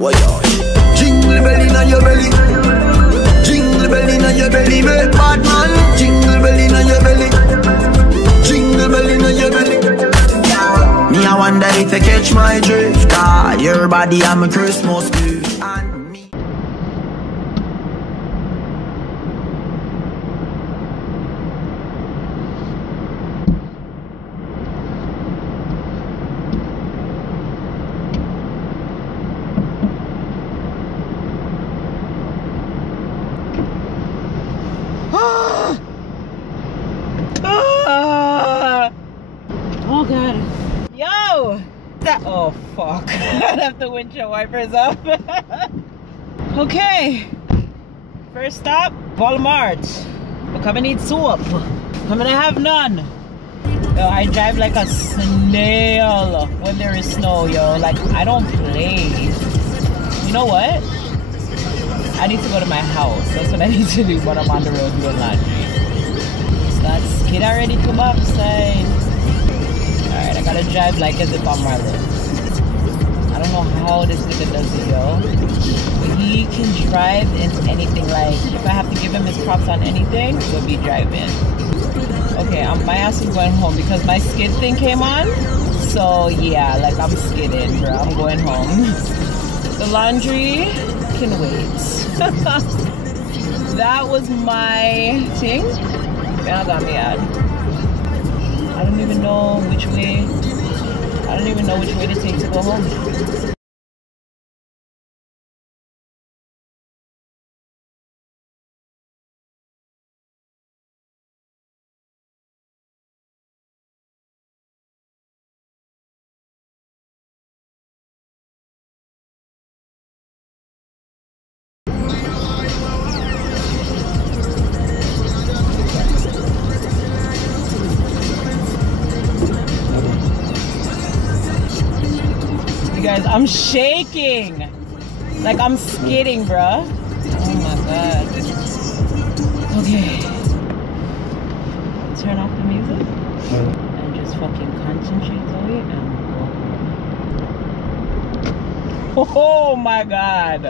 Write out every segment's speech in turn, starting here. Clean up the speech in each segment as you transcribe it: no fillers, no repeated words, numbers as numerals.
Why are you? Jingle bell inna your belly. Jingle bell inna your belly, make bad man. Jingle bell inna your belly. Jingle bell inna your belly. Me I wonder if you catch my drift. Ah, your body I'm a Christmas gift. And me. Oh god. Yo! Oh fuck. I left the windshield wipers up. Okay. First stop, Walmart. But come and need soap. Come and have none. Yo, I drive like a snail when there is snow, yo. Like, I don't play. You know what? I need to go to my house. That's what I need to do when I'm on the road doing laundry. So that's kid already come upside. Alright, I gotta drive like as if I'm Marlon. I don't know how this nigga does it, yo. But he can drive into anything. Like, if I have to give him his props on anything, he'll be driving. Okay, my ass is going home because my skid thing came on. So yeah, like I'm skidding, bro. I'm going home. The laundry can wait. That was my thing. That got me out. I don't even know which way. I don't even know which way to take to go home. Guys, I'm shaking. Like I'm skidding, bruh. Oh my god. Okay. Turn off the music and just fucking concentrate, Zoe, and go home. Oh my god.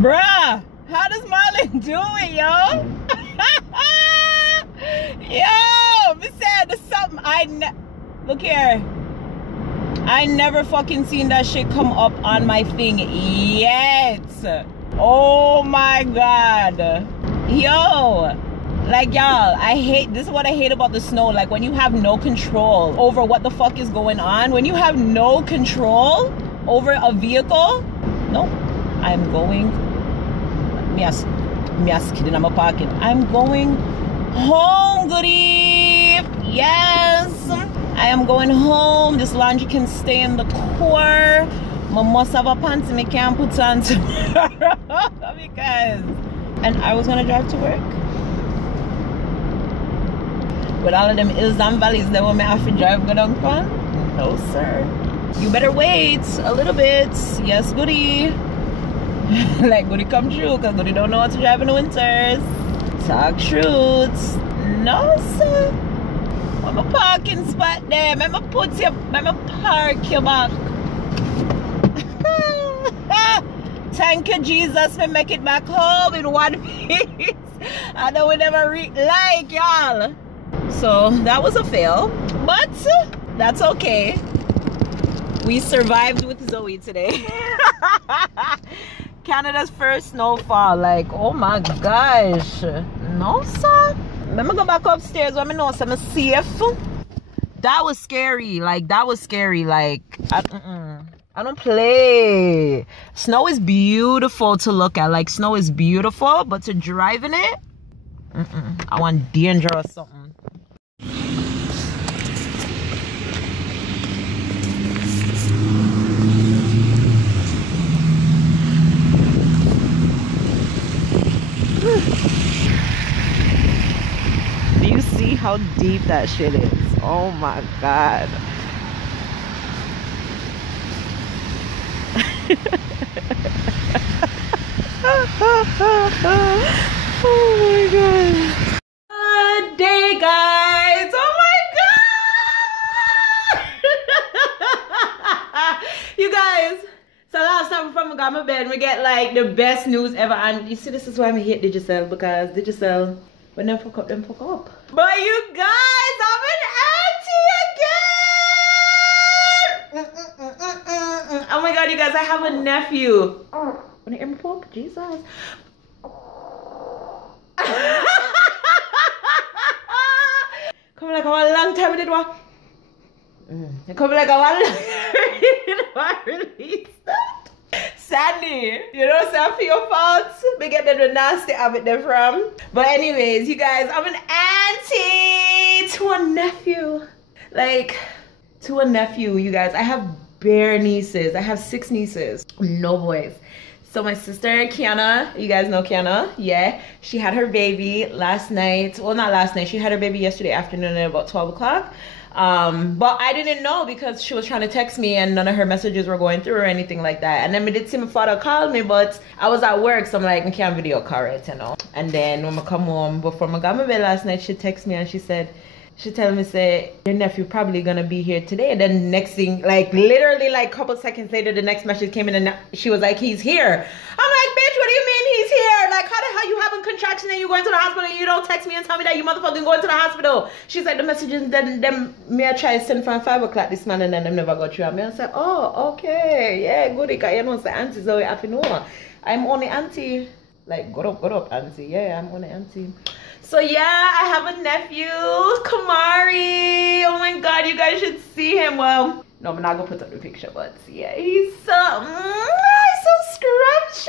Bruh, how does Marlon do it, yo? Yo, me said there's something look here. I never fucking seen that shit come up on my thing yet. Oh my god. Yo. Like, y'all, this is what I hate about the snow. Like, when you have no control over what the fuck is going on. When you have no control over a vehicle. No. I'm going. Me as kidding, I'm a parking. I'm going home, goodie. Yes. I am going home. This laundry can stay in the car. I must have a pants I can't put on tomorrow because. And I was gonna drive to work. With all of them hills and valleys that want me have to drive go down fun. No sir. You better wait a little bit. Yes, goodie. Like goodie come true, because goodie don't know how to drive in the winters. Talk truths. No sir. I'm a parking spot there. I'm a park you back. Thank you, Jesus. Me make it back home in one piece. I know we never like y'all. So that was a fail, but that's okay. We survived with Zoe today. Canada's first snowfall. Like, oh my gosh. No, sir. Let me go back upstairs when I know I'm safe. That was scary. Like, that was scary. Like, I don't play. Snow is beautiful to look at. Like, snow is beautiful, but to drive in it, I want danger or something. Do you see how deep that shit is? Oh my god. Oh my god. Good day, guys. Oh my god. You guys, so last time from on my bed, we get like the best news ever. And you see, this is why I hate Digicel, because Digicel, when them fuck up, them fuck up. But you guys, I'm an auntie again! Oh my god, you guys, I have a nephew. When you hear me poke? Jesus. Come like a long time we did what? Come like a one release that. Sandy, you know, so for your faults, we get them the nasty habit there from. But anyways, you guys, I'm an auntie to a nephew. Like, to a nephew, you guys. I have bare nieces. I have 6 nieces. No boys. So my sister, Kiana, you guys know Kiana? Yeah. She had her baby last night. Well, not last night. She had her baby yesterday afternoon at about 12 o'clock. But I didn't know because she was trying to text me and none of her messages were going through or anything like that. And then we did see my father call me, but I was at work, so I'm like, I can't video call it, you know. And then when I come home, before I got my bed last night, she texted me and she said, she told me, say, your nephew probably gonna be here today. And then next thing, like literally like a couple seconds later, the next message came in and she was like, he's here. I'm like, bitch, what do you mean he's here? Like, how the hell you having contraction and you going to the hospital and you don't text me and tell me that you motherfucking going to the hospital? She's like, the messages, then me I try to send from 5 o'clock this morning and then them never got through. And me I said, oh, okay, yeah, good. Because you know, say auntie Zoe, I know. I'm only auntie. Like, go up, auntie. Yeah, I'm only auntie. So yeah, I have a nephew, Kamari. Oh my god, you guys should see him. Well, no, I'm not gonna put up the picture, but yeah, he's so scrumptious.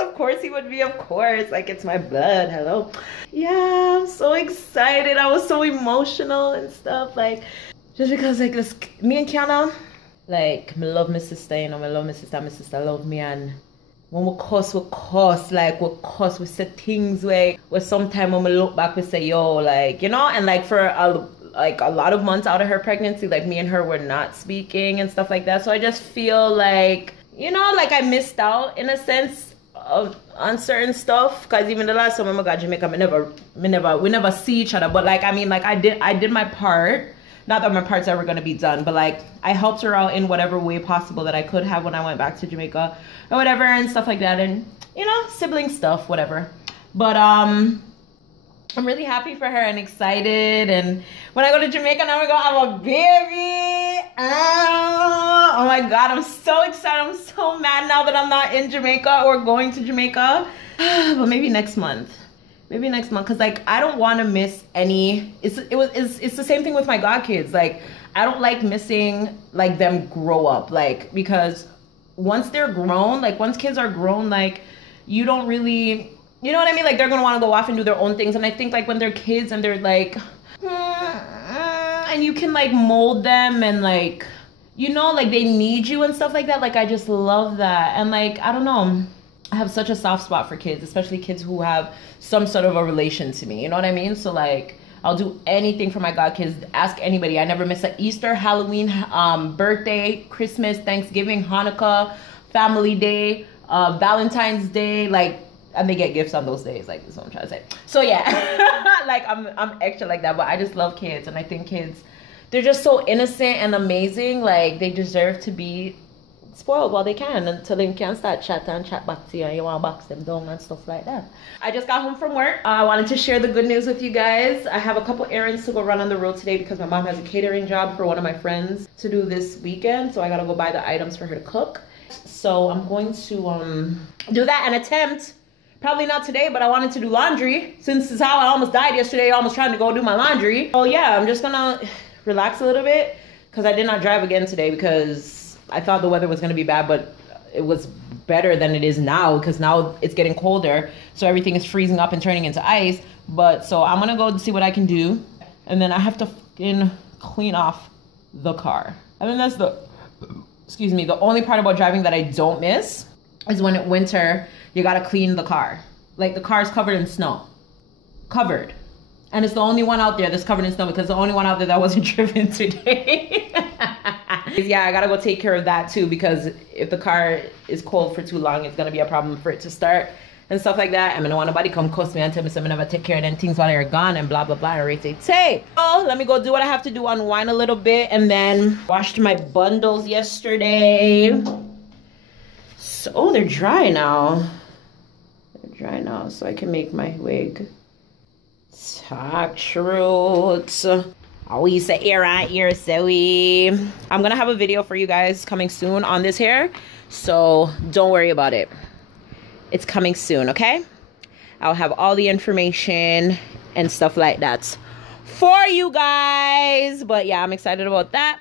Of course he would be, of course. Like, it's my blood. Hello. Yeah, I'm so excited. I was so emotional and stuff. Like, just because like this, me and Kiana, like, I love my sister, you know, I love my sister love me, and when we cuss, like, we say things where sometimes when we look back, we say, yo, like, you know, and like for a lot of months out of her pregnancy, like me and her were not speaking and stuff like that. So I just feel like, you know, like I missed out in a sense on certain stuff. Cause even the last time I got Jamaica, we never see each other. But like, I mean, like I did my part. Not that my part's ever gonna be done, but like I helped her out in whatever way possible that I could have when I went back to Jamaica or whatever and stuff like that, and you know, sibling stuff, whatever. But I'm really happy for her and excited. And when I go to Jamaica now, we're gonna have a baby. Oh my god, I'm so excited. I'm so mad now that I'm not in Jamaica or going to Jamaica. But maybe next month. Maybe next month, because like I don't want to miss any. It's the same thing with my god kids. Like I don't like missing like them grow up, like, because once they're grown, like once kids are grown, like you don't really, you know what I mean, like they're gonna want to go off and do their own things. And I think like when they're kids and they're like and you can like mold them and like, you know, like they need you and stuff like that. Like I just love that. And like I don't know, I have such a soft spot for kids, especially kids who have some sort of a relation to me. You know what I mean? So like, I'll do anything for my god kids. Ask anybody. I never miss an Easter, Halloween, birthday, Christmas, Thanksgiving, Hanukkah, Family Day, Valentine's Day. Like, and they get gifts on those days. Like, that's what I'm trying to say. So yeah, like I'm extra like that. But I just love kids, and I think kids, they're just so innocent and amazing. Like they deserve to be spoiled while they can, until they can start chatting and chat back to you and you want to box them down and stuff like that. I just got home from work. I wanted to share the good news with you guys. I have a couple errands to go run on the road today because my mom has a catering job for one of my friends to do this weekend, so I gotta go buy the items for her to cook. So I'm going to do that and attempt, probably not today, but I wanted to do laundry since it's how I almost died yesterday, almost trying to go do my laundry. Oh yeah, I'm just gonna relax a little bit because I did not drive again today because I thought the weather was going to be bad, but it was better than it is now because now it's getting colder. So everything is freezing up and turning into ice. But so I'm going to go see what I can do. And then I have to clean off the car. And then that's the only part about driving that I don't miss is when it's winter, you got to clean the car. Like the car's covered in snow. Covered. And it's the only one out there that's covered in snow because the only one out there that wasn't driven today. Yeah, I gotta go take care of that too, because if the car is cold for too long, it's gonna be a problem for it to start and stuff like that. I don't want nobody come cuss me and tell me something, never take care of them things while they're gone and blah blah blah and rate. Oh, let me go do what I have to do, unwind a little bit, and then washed my bundles yesterday. So, oh, they're dry now. They're dry now, so I can make my wig. Talk truth. Always say ear on ear, Zoe. I'm gonna have a video for you guys coming soon on this hair, so don't worry about it. It's coming soon, okay? I'll have all the information and stuff like that for you guys. But yeah, I'm excited about that.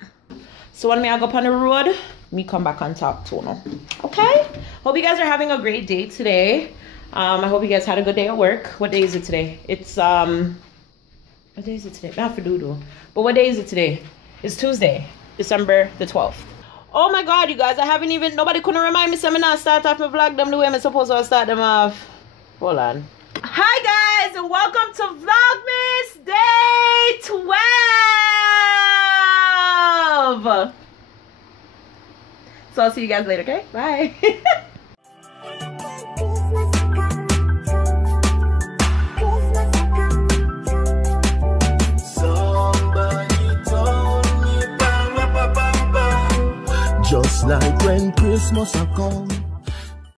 So when I go up on the road, me come back and talk to you. Okay? Hope you guys are having a great day today. I hope you guys had a good day at work. What day is it today? It's what day is it today? I have to do though. But what day is it today? It's Tuesday, December the 12th. Oh my god, you guys, I haven't even, nobody couldn't remind me so I'm not start off my vlog them the way I'm supposed to start them off. Hold on. Hi guys, and welcome to Vlogmas Day 12. So I'll see you guys later, okay? Bye. Just like when Christmas a come.